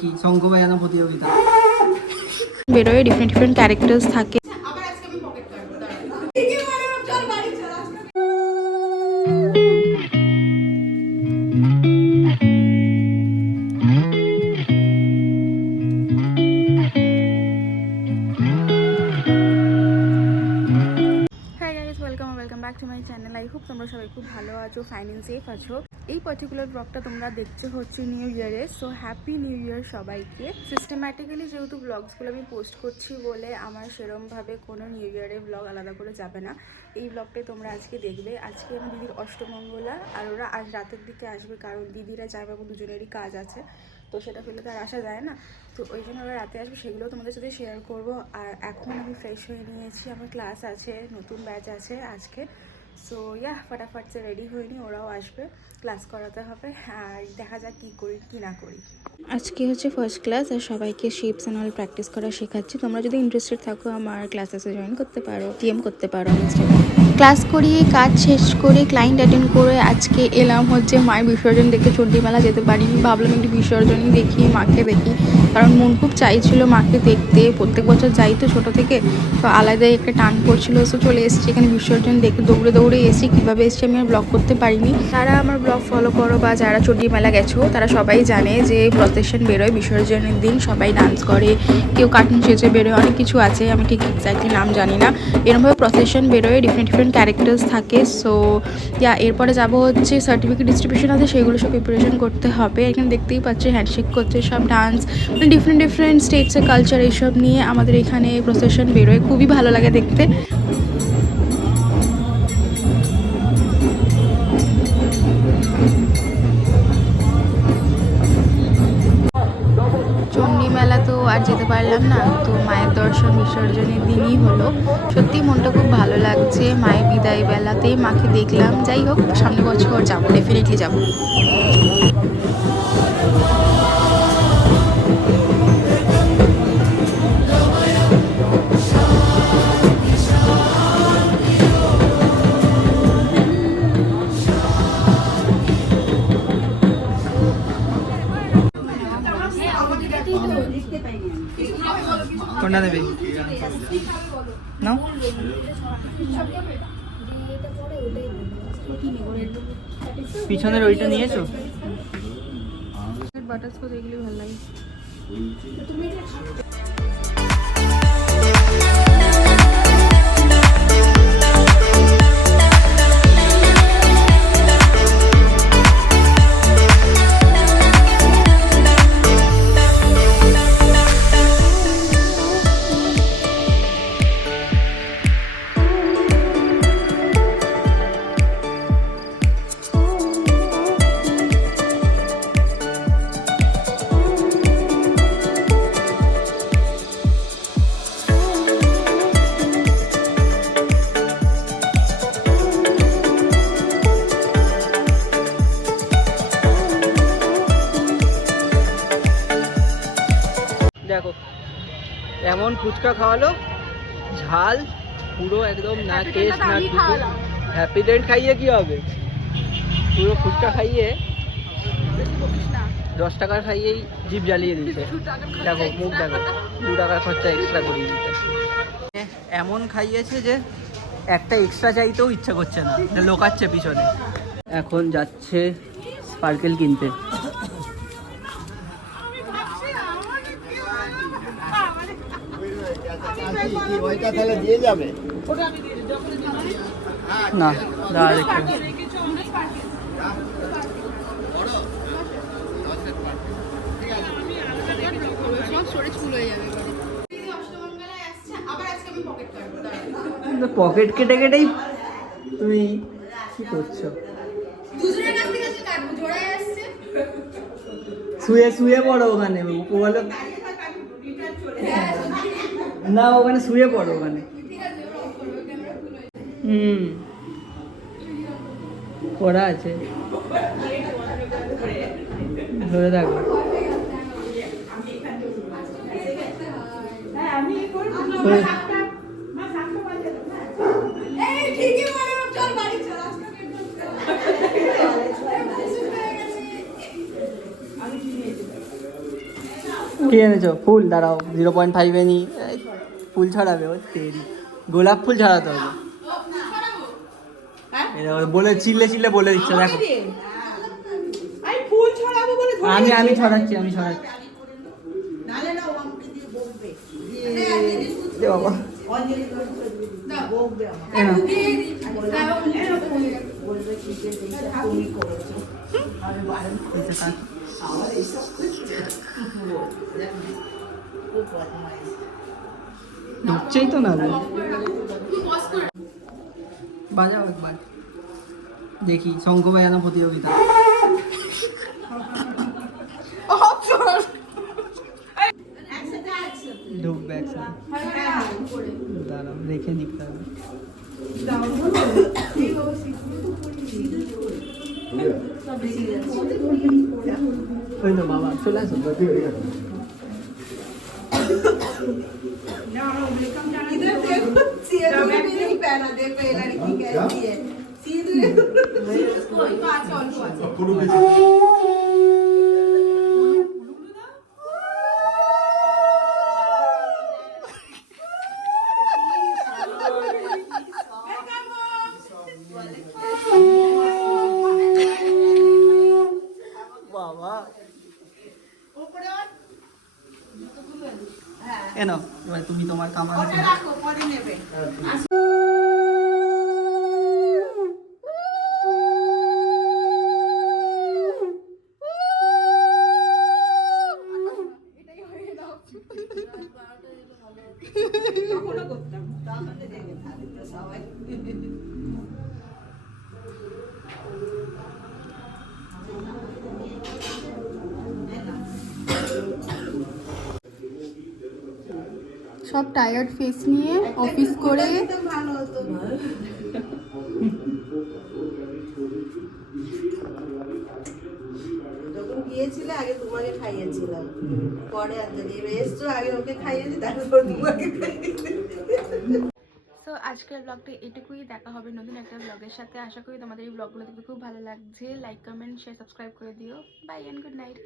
কি শঙ্খ বাজানো প্রতিযোগিতা বেরোয়, ডিফারেন্ট ডিফারেন্ট ক্যারেক্টার্স থাকে। Welcome back to my channel. I hope তোমরা সবাই খুব ভালো আছো, ফাইন অ্যান্ড সেফ আছো। এই পার্টিকুলার ব্লগটা তোমরা দেখছো হচ্ছে নিউ ইয়ারে, সো হ্যাপি নিউ ইয়ার সবাইকে। সিস্টেম্যাটিক্যালি যেহেতু ব্লগসগুলো আমি পোস্ট করছি বলে আমার সেরমভাবে কোনো নিউ ইয়ারে ব্লগ আলাদা করে যাবে না। এই ব্লগটাই তোমরা আজকে দেখবে। আজকে আমার দিদির অষ্টমঙ্গলা, আর ওরা আজ রাতের দিকে আসবে, কারণ দিদিরা যাই বাবু দুজনেরই কাজ আছে, তো সেটা ফেলে তো আর আসা যায় না। তো ওই জন্য ওরা রাতে আসবে, সেগুলো তোমাদের সাথে শেয়ার করব। আর এখন আমি ফ্রেশ হয়ে নিয়েছি, আমার ক্লাস আছে, নতুন ব্যাচ আছে আজকে। সো ফটাফট সে রেডি হয়ে নি, ওরাও আসবে, ক্লাস করাতে হবে। আর দেখা যাক কী করি কি না করি। আজকে হচ্ছে ফার্স্ট ক্লাস, আর সবাইকে শেপস অ্যান্ড অল প্র্যাকটিস করা শেখাচ্ছি। তোমরা যদি ইন্টারেস্টেড থাকো আমার ক্লাসেসে জয়েন করতে পারো, টিএম করতে পারো ইনস্টাগ্রামে। ক্লাস করিয়ে কাজ শেষ করে ক্লায়েন্ট অ্যাটেন্ড করে আজকে এলাম হচ্ছে মায়ের বিসর্জন দেখতে। চণ্ডীমেলা যেতে পারিনি, ভাবলাম একটু বিসর্জনই দেখি, মাকে দেখি, কারণ মন খুব চাইছিল মাকে দেখতে। প্রত্যেক বছর যাই তো ছোটো থেকে, তো আলাদাই একটা টান পড়ছিল। সো চলে এসেছি এখানে বিসর্জন দেখতে, দৌড়ে দৌড়ে এসেছি। কীভাবে এসেছি আমি আর ব্লগ করতে পারিনি। যারা আমার ব্লগ ফলো করো বা যারা চণ্ডীমেলা গেছো তারা সবাই জানে যে প্রসেশন বেরোয় বিসর্জনের দিন, সবাই ডান্স করে, কেউ কার্টুন সেজে বেরোয়, অনেক কিছু আছে, আমি ঠিক এক্স্যাক্টলি নাম জানি না। এরকমভাবে প্রসেশন বেরোয়, ডিফারেন্ট ডিফারেন্ট ক্যারেক্টার্স থাকে। সো এরপরে যাবো হচ্ছে সার্টিফিকেট ডিস্ট্রিবিউশন আছে, সেগুলো সব প্রিপারেশন করতে হবে। এখানে দেখতেই পাচ্ছি হ্যান্ডশেক করছে সব, ডান্স, মানে ডিফারেন্ট ডিফারেন্ট স্টেটসের কালচার এইসব নিয়ে আমাদের এখানে প্রসেশন বেরোয়, খুবই ভালো লাগে দেখতে। চণ্ডীমেলা তো আর যেতে পারলাম না, তো মায়ের দর্শন বিসর্জনের দিনই হলো। সত্যি মনটা খুব ভালো লাগছে, মায়ের বিদায় বেলাতেই মাকে দেখলাম। যাই হোক, সামনে বছর যাবো, ডেফিনেটলি যাবো। কোনটা দেবে নাও? পিছনের ওইটা নিয়েছো? বাটারস্কচ এগুলি ভালো লাগে। দেখো এমন ফুচকা খাওয়ালো, ঝাল পুরো একদম, না টেস্ট না কিছু। হ্যাপি ডেন্ট খাইয়ে কি হবে, পুরো ফুচকা খাইয়ে 10 টাকার খাইয়েই জিভ জ্বালিয়ে দিচ্ছে। দেখো মুখ দেখো, 2 টাকার খরচা এক্সট্রা করিয়ে দিচ্ছে। এমন খাইয়েছে যে একটা এক্সট্রা চাইতেও ইচ্ছা করছে না, লোকাচ্ছে পিছনে। এখন যাচ্ছে স্পার্কেল কিনতে। না দাঁড়া দেখতে পকেট কেটে কেটেই তুমি কি করছো? শুয়ে শুয়ে পড়ো ওখানে, বলো না, ওখানে শুয়ে পড়ো ওখানে। করা আছে, ধরে থাকো। কি এনেছো? ফুল? দাঁড়াও 0.5 নি ফুল ছড়াবে ও তেরি। গোলাপ ফুল ছড়াতে হবে। বলে চিল্লে চিল্লে বলে দিচ্ছে দেখো। আমি ছড়াচ্ছি। এ বাবা। এ নাও। ঢুকছেই তো না রে। বাজাও একবার দেখি শঙ্খ বাজানো প্রতিযোগিতা। ঢুকবে একসাথে। দাঁড়াও রেখে নিতে হবে। ওই তো বাবা চলে আসো। বাবা এনো এবার তুমি তোমার কামাল। সব টায়ার্ড ফেস নিয়ে অফিস করে যখন গিয়েছিলে আগে তোমাকে খাইয়েছিলাম, পরে এসছো আগে ওকে খাইয়েছি, তারপর তোমাকে খাইয়েছি। সো আজকের ব্লগটা এটুকুই। দেখা হবে নতুন একটা ব্লগের সাথে। আশা করি তোমাদের এই ব্লগগুলো দেখতে খুব ভালো লাগছে। লাইক কমেন্ট শেয়ার সাবস্ক্রাইব করে দিও। Bye and good night.